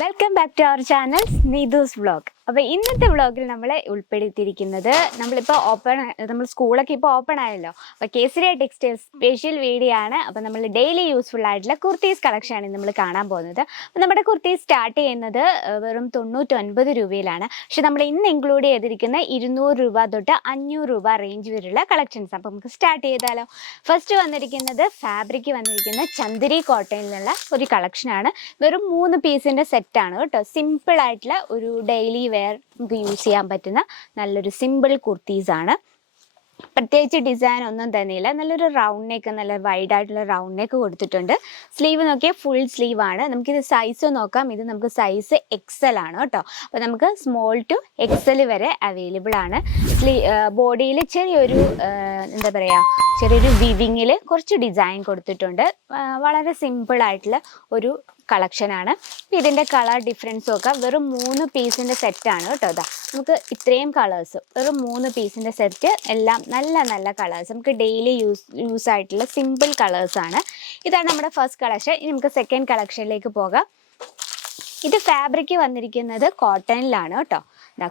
Welcome back to our channel Neethu's vlog. അപ്പോൾ ഇന്നത്തെ വ്ളോഗിൽ നമ്മൾ ഉൾപ്പെടുത്തിയിരിക്കുന്നത് നമ്മൾ സ്കൂളൊക്കെ ഇപ്പോൾ ഓപ്പൺ ആയല്ലോ. അപ്പോൾ കേസരിയ ടെക്സ്റ്റൈൽസ് സ്പെഷ്യൽ വീഡിയോ ആണ്. അപ്പോൾ നമ്മൾ ഡെയിലി യൂസ്ഫുൾ ആയിട്ടുള്ള കുർത്തീസ് കളക്ഷനാണ് നമ്മൾ കാണാൻ പോകുന്നത്. അപ്പോൾ നമ്മുടെ കുർത്തീസ് സ്റ്റാർട്ട് ചെയ്യുന്നത് വെറും 99 രൂപയിലാണ്. പക്ഷെ നമ്മൾ ഇന്ന് ഇൻക്ലൂഡ് ചെയ്തിരിക്കുന്ന 200 രൂപ തൊട്ട് 500 രൂപ റേഞ്ച് വരെയുള്ള കളക്ഷൻസ്. അപ്പോൾ നമുക്ക് സ്റ്റാർട്ട് ചെയ്താലോ. ഫസ്റ്റ് വന്നിരിക്കുന്നത് ഫാബ്രിക് വന്നിരിക്കുന്ന ചന്ദരി കോട്ടണിലുള്ള ഒരു കളക്ഷനാണ്. വെറും 3 പീസിൻ്റെ സെറ്റാണ് കേട്ടോ. സിമ്പിൾ ആയിട്ടുള്ള ഒരു ഡെയിലി വെയർ നമുക്ക് യൂസ് ചെയ്യാൻ പറ്റുന്ന നല്ലൊരു സിമ്പിൾ കുർത്തീസാണ്. പ്രത്യേകിച്ച് ഡിസൈൻ ഒന്നും തന്നെയില്ല. നല്ലൊരു റൗണ്ട് നെക്ക്, നല്ല വൈഡ് ആയിട്ടുള്ള റൗണ്ട് നെക്ക് കൊടുത്തിട്ടുണ്ട്. സ്ലീവ് നോക്കിയാൽ ഫുൾ സ്ലീവ് ആണ്. നമുക്കിത് സൈസ് നോക്കാം. ഇത് നമുക്ക് സൈസ് XL ആണ് കേട്ടോ. അപ്പോൾ നമുക്ക് സ്മോൾ ടു XL വരെ അവൈലബിൾ ആണ്. ബോഡിയിൽ ചെറിയൊരു ചെറിയൊരു വിവിങ്ങിൽ കുറച്ച് ഡിസൈൻ കൊടുത്തിട്ടുണ്ട്. വളരെ സിമ്പിൾ ആയിട്ടുള്ള ഒരു കളക്ഷനാണ്. ഇതിൻ്റെ കളർ ഡിഫറൻസ് നോക്കാം. വെറും 3 പീസിൻ്റെ സെറ്റാണ് കേട്ടോ. ഇതാ നമുക്ക് ഇത്രയും കളേഴ്സ്, വെറും 3 പീസിൻ്റെ സെറ്റ്, എല്ലാം നല്ല നല്ല കളേഴ്സ്, നമുക്ക് ഡെയിലി യൂസ് ആയിട്ടുള്ള സിമ്പിൾ കളേഴ്സാണ്. ഇതാണ് നമ്മുടെ ഫസ്റ്റ് കളക്ഷൻ. ഇനി നമുക്ക് സെക്കൻഡ് കളക്ഷനിലേക്ക് പോകാം. ഇത് ഫാബ്രിക് വന്നിരിക്കുന്നത് കോട്ടണിലാണ് കേട്ടോ.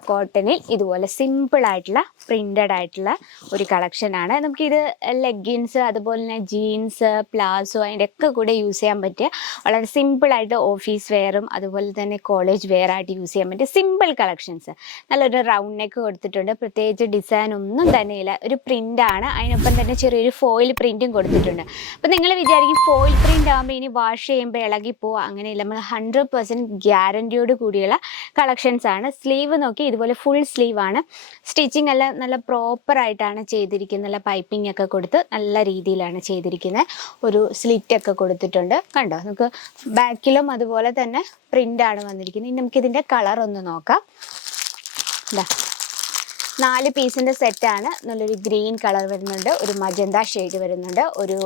കോട്ടണിൽ ഇതുപോലെ സിമ്പിൾ ആയിട്ടുള്ള പ്രിന്റഡ് ആയിട്ടുള്ള ഒരു കളക്ഷനാണ്. നമുക്കിത് ലെഗിൻസ്, അതുപോലെ തന്നെ ജീൻസ്, പ്ലാസോ, അതിൻ്റെ ഒക്കെ കൂടെ യൂസ് ചെയ്യാൻ പറ്റിയ വളരെ സിമ്പിളായിട്ട് ഓഫീസ് വെയറും അതുപോലെ തന്നെ കോളേജ് വെയർ ആയിട്ട് യൂസ് ചെയ്യാൻ പറ്റിയ സിമ്പിൾ കളക്ഷൻസ്. നല്ലൊരു റൗണ്ട് നെക്ക് കൊടുത്തിട്ടുണ്ട്. പ്രത്യേകിച്ച് ഡിസൈൻ ഒന്നും തന്നെയില്ല, ഒരു പ്രിൻ്റാണ്. അതിനൊപ്പം തന്നെ ചെറിയൊരു ഫോയിൽ പ്രിൻറ്റും കൊടുത്തിട്ടുണ്ട്. അപ്പോൾ നിങ്ങൾ വിചാരിക്കും ഫോയിൽ പ്രിൻ്റ് ആകുമ്പോൾ ഇനി വാഷ് ചെയ്യുമ്പോൾ ഇളകിപ്പോവുക, അങ്ങനെയില്ല. നമ്മൾ 100% ഗ്യാരൻറ്റിയോട് കൂടിയുള്ള കളക്ഷൻസ് ആണ്. സ്ലീവ് നോക്കി ഇതുപോലെ ഫുൾ സ്ലീവ് ആണ്. സ്റ്റിച്ചിങ് എല്ലാം നല്ല പ്രോപ്പറായിട്ടാണ് ചെയ്തിരിക്കുന്നത്. നല്ല പൈപ്പിംഗ് ഒക്കെ കൊടുത്ത് നല്ല രീതിയിലാണ് ചെയ്തിരിക്കുന്നത്. ഒരു സ്ലിറ്റ് ഒക്കെ കൊടുത്തിട്ടുണ്ട് കണ്ടോ. നമുക്ക് ബാക്കിലും അതുപോലെ തന്നെ പ്രിൻ്റാണ് വന്നിരിക്കുന്നത്. ഇനി നമുക്കിതിൻ്റെ കളർ ഒന്ന് നോക്കാം. ഇതാ 4 പീസിൻ്റെ സെറ്റാണ്. നല്ലൊരു ഗ്രീൻ കളർ വരുന്നുണ്ട്, ഒരു മജന്ത ഷെയ്ഡ് വരുന്നുണ്ട്, ഒരു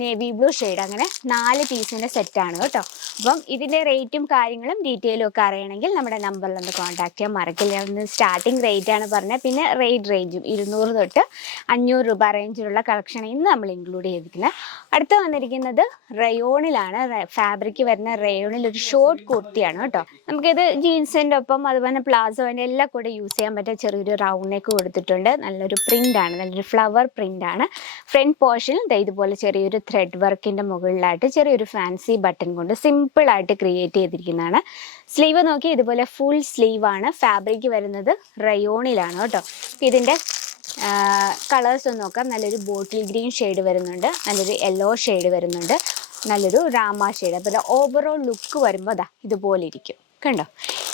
നേവി ബ്ലൂ ഷെയ്ഡ്, അങ്ങനെ 4 പീസിൻ്റെ സെറ്റാണ് കേട്ടോ. അപ്പം ഇതിൻ്റെ റേറ്റും കാര്യങ്ങളും ഡീറ്റെയിലും ഒക്കെ അറിയണമെങ്കിൽ നമ്മുടെ നമ്പറിലൊന്ന് കോൺടാക്ട് ചെയ്യാൻ മറക്കില്ല. ഒന്ന് സ്റ്റാർട്ടിങ് റേറ്റാണ് പറഞ്ഞത്. പിന്നെ റേറ്റ് റേഞ്ചും 200 തൊട്ട് 500 രൂപ റേഞ്ചിലുള്ള കളക്ഷൻ ഇന്ന് നമ്മൾ ഇൻക്ലൂഡ് ചെയ്തിരിക്കുന്നത്. അടുത്ത് വന്നിരിക്കുന്നത് റയോണിലാണ്. ഫാബ്രിക് വരുന്ന റയോണിൽ ഒരു ഷോർട്ട് കുർത്തിയാണ് കേട്ടോ. നമുക്കിത് ജീൻസിൻ്റെ ഒപ്പം അതുപോലെ പ്ലാസോൻ്റെ എല്ലാം കൂടെ യൂസ് ചെയ്യാൻ പറ്റിയ ചെറിയൊരു റൗണ്ട് നെക്ക് കൊടുത്തിട്ടുണ്ട്. നല്ലൊരു പ്രിൻ്റാണ്, നല്ലൊരു ഫ്ലവർ പ്രിൻ്റാണ്. ഫ്രണ്ട് പോർഷനിൽ ഇതുപോലെ ചെറിയൊരു ത്രെഡ് വർക്കിൻ്റെ മുകളിലായിട്ട് ചെറിയൊരു ഫാൻസി ബട്ടൺ കൊണ്ട് സിമ്പിളായിട്ട് ക്രിയേറ്റ് ചെയ്തിരിക്കുന്നതാണ്. സ്ലീവ് നോക്കി ഇതുപോലെ ഫുൾ സ്ലീവാണ്. ഫാബ്രിക് വരുന്നത് റയോണിലാണ് കേട്ടോ. ഇതിൻ്റെ കളേഴ്സ് ഒന്ന് നോക്കാം. നല്ലൊരു ബോട്ടിൽ ഗ്രീൻ ഷെയ്ഡ് വരുന്നുണ്ട്, നല്ലൊരു യെല്ലോ ഷെയ്ഡ് വരുന്നുണ്ട്, നല്ലൊരു രാമ ഷെയ്ഡ്. അപ്പോൾ ഓവറോൾ ലുക്ക് വരുമ്പോൾ അതാ ഇതുപോലെ ഇരിക്കും കണ്ടോ.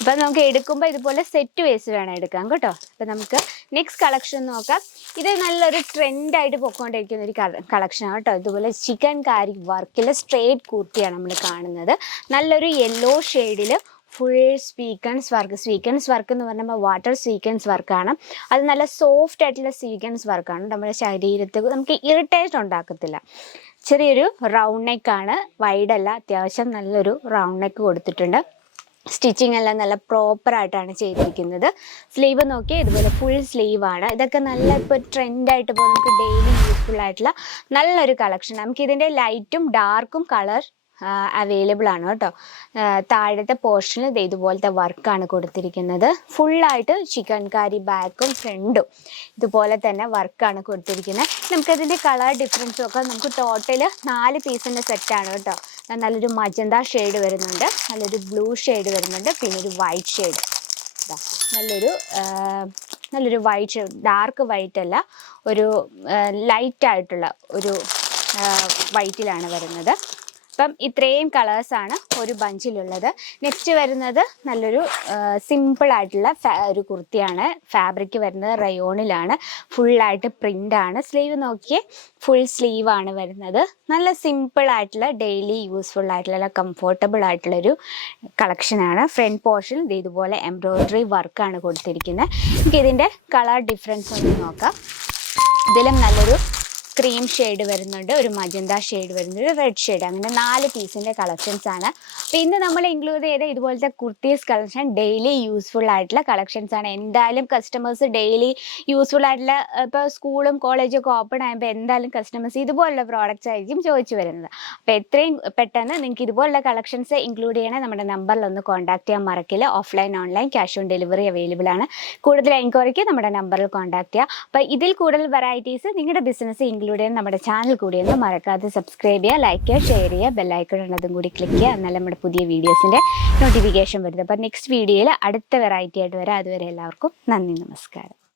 ഇപ്പം നമുക്ക് എടുക്കുമ്പോൾ ഇതുപോലെ സെറ്റ് വേസ് വേണം എടുക്കാം കേട്ടോ. അപ്പം നമുക്ക് നെക്സ്റ്റ് കളക്ഷൻ നോക്കാം. ഇത് നല്ലൊരു ട്രെൻഡായിട്ട് പൊയ്ക്കൊണ്ടിരിക്കുന്ന ഒരു കളക്ഷനാണ് കേട്ടോ. ഇതുപോലെ ചിക്കൻ കാരി വർക്കിൽ സ്ട്രേറ്റ് കുർത്തിയാണ് നമ്മൾ കാണുന്നത്. നല്ലൊരു യെല്ലോ ഷെയ്ഡിൽ ഫുൾ സ്വീക്വൻസ് വർക്ക് എന്ന് പറഞ്ഞാൽ വാട്ടർ സ്വീക്വൻസ് വർക്കാണ്. അത് നല്ല സോഫ്റ്റ് ആയിട്ടുള്ള സ്വീക്വൻസ് വർക്കാണ്. നമ്മുടെ ശരീരത്തിൽ നമുക്ക് ഇറിറ്റേഷൻ ഉണ്ടാക്കത്തില്ല. ചെറിയൊരു റൗണ്ട് നെക്കാണ്, വൈഡല്ല, അത്യാവശ്യം നല്ലൊരു റൗണ്ട് നെക്ക് കൊടുത്തിട്ടുണ്ട്. സ്റ്റിച്ചിങ് എല്ലാം നല്ല പ്രോപ്പറായിട്ടാണ് ചെയ്തിരിക്കുന്നത്. സ്ലീവ് നോക്കിയാൽ ഇതുപോലെ ഫുൾ സ്ലീവാണ്. ഇതൊക്കെ നല്ല ഇപ്പോൾ ട്രെൻഡായിട്ട് പോകും, നമുക്ക് ഡെയിലി യൂസ്ഫുൾ ആയിട്ടുള്ള നല്ലൊരു കളക്ഷൻ. നമുക്കിതിൻ്റെ ലൈറ്റും ഡാർക്കും കളർ അവൈലബിൾ ആണ് കേട്ടോ. താഴത്തെ പോർഷനിൽ ഇതുപോലത്തെ വർക്കാണ് കൊടുത്തിരിക്കുന്നത്. ഫുള്ളായിട്ട് ചിക്കൻ കാരി ബാക്കും ഫ്രണ്ടും ഇതുപോലെ തന്നെ വർക്കാണ് കൊടുത്തിരിക്കുന്നത്. നമുക്കതിൻ്റെ കളർ ഡിഫറൻസും ഒക്കെ നമുക്ക് ടോട്ടൽ 4 പീസിൻ്റെ സെറ്റാണ് കേട്ടോ. നല്ലൊരു മജന്ത ഷെയ്ഡ് വരുന്നുണ്ട്, നല്ലൊരു ബ്ലൂ ഷെയ്ഡ് വരുന്നുണ്ട്, പിന്നെ ഒരു വൈറ്റ് ഷെയ്ഡ്. നല്ലൊരു വൈറ്റ് ഷെയ്ഡ്, ഡാർക്ക് വൈറ്റ് അല്ല, ഒരു ലൈറ്റായിട്ടുള്ള ഒരു വൈറ്റിലാണ് വരുന്നത്. അപ്പം ഇത്രയും കളേഴ്സാണ് ഒരു ബഞ്ചിലുള്ളത്. നെക്സ്റ്റ് വരുന്നത് നല്ലൊരു സിമ്പിളായിട്ടുള്ള ഒരു കുർത്തിയാണ്. ഫാബ്രിക് വരുന്നത് റയോണിലാണ്, ഫുള്ളായിട്ട് പ്രിൻ്റാണ്. സ്ലീവ് നോക്കിയേ ഫുൾ സ്ലീവാണ് വരുന്നത്. നല്ല സിമ്പിളായിട്ടുള്ള ഡെയിലി യൂസ്ഫുൾ ആയിട്ടുള്ള കംഫർട്ടബിൾ ആയിട്ടുള്ളൊരു കളക്ഷനാണ്. ഫ്രണ്ട് പോർഷനിൽ ഇതുപോലെ എംബ്രോയ്ഡറി വർക്കാണ് കൊടുത്തിരിക്കുന്നത്. നമുക്ക് ഇതിൻ്റെ കളർ ഡിഫറൻസ് ഒന്ന് നോക്കാം. ഇതിലും നല്ലൊരു ക്രീം ഷെയ്ഡ് വരുന്നുണ്ട്, ഒരു മജന്ത ഷെയ്ഡ് വരുന്നുണ്ട്, ഒരു റെഡ് ഷെയ്ഡ്, അങ്ങനെ 4 പീസിൻ്റെ കളക്ഷൻസ് ആണ്. അപ്പോൾ ഇന്ന് നമ്മൾ ഇൻക്ലൂഡ് ചെയ്ത ഇതുപോലത്തെ കുർത്തീസ് കളക്ഷൻ ഡെയിലി യൂസ്ഫുൾ ആയിട്ടുള്ള കളക്ഷൻസ് ആണ്. എന്തായാലും കസ്റ്റമേഴ്സ് ഡെയിലി യൂസ്ഫുൾ ആയിട്ടുള്ള, ഇപ്പോൾ സ്കൂളും കോളേജും ഒക്കെ ഓപ്പൺ ആകുമ്പോൾ എന്തായാലും കസ്റ്റമേഴ്സ് ഇതുപോലുള്ള പ്രോഡക്റ്റ്സ് ആയിരിക്കും ചോദിച്ചു വരുന്നത്. അപ്പോൾ എത്രയും പെട്ടെന്ന് നിങ്ങൾക്ക് ഇതുപോലുള്ള കളക്ഷൻസ് ഇൻക്ലൂഡ് ചെയ്യണേ നമ്മുടെ നമ്പറിൽ ഒന്ന് കോൺടാക്ട് ചെയ്യാൻ മറക്കില്ല. Offline online cash on delivery available ആണ്. കൂടുതൽ എൻക്വയറിക്ക് നമ്മുടെ നമ്പറിൽ കോൺടാക്ട് ചെയ്യുക. അപ്പോൾ ഇതിൽ കൂടുതൽ വെറൈറ്റീസ് നിങ്ങളുടെ ബിസിനസ് ഇൻക്ലൂഡ് ചെയ്യാൻ നമ്മുടെ ചാനൽ കൂടി ഒന്ന് മറക്കാതെ സബ്സ്ക്രൈബ് ചെയ്യുക, ലൈക്ക് ചെയ്യുക, ഷെയർ ചെയ്യുക, ബെല്ലൈക്കൺ ഉള്ളതും കൂടി ക്ലിക്ക് ചെയ്യുക. എന്നാലും നമ്മുടെ പുതിയ വീഡിയോസിൻ്റെ നോട്ടിഫിക്കേഷൻ വരുന്നത്. അപ്പോൾ നെക്സ്റ്റ് വീഡിയോയിൽ അടുത്ത വെറൈറ്റി ആയിട്ട് വരാം. അതുവരെ എല്ലാവർക്കും നന്ദി, നമസ്കാരം.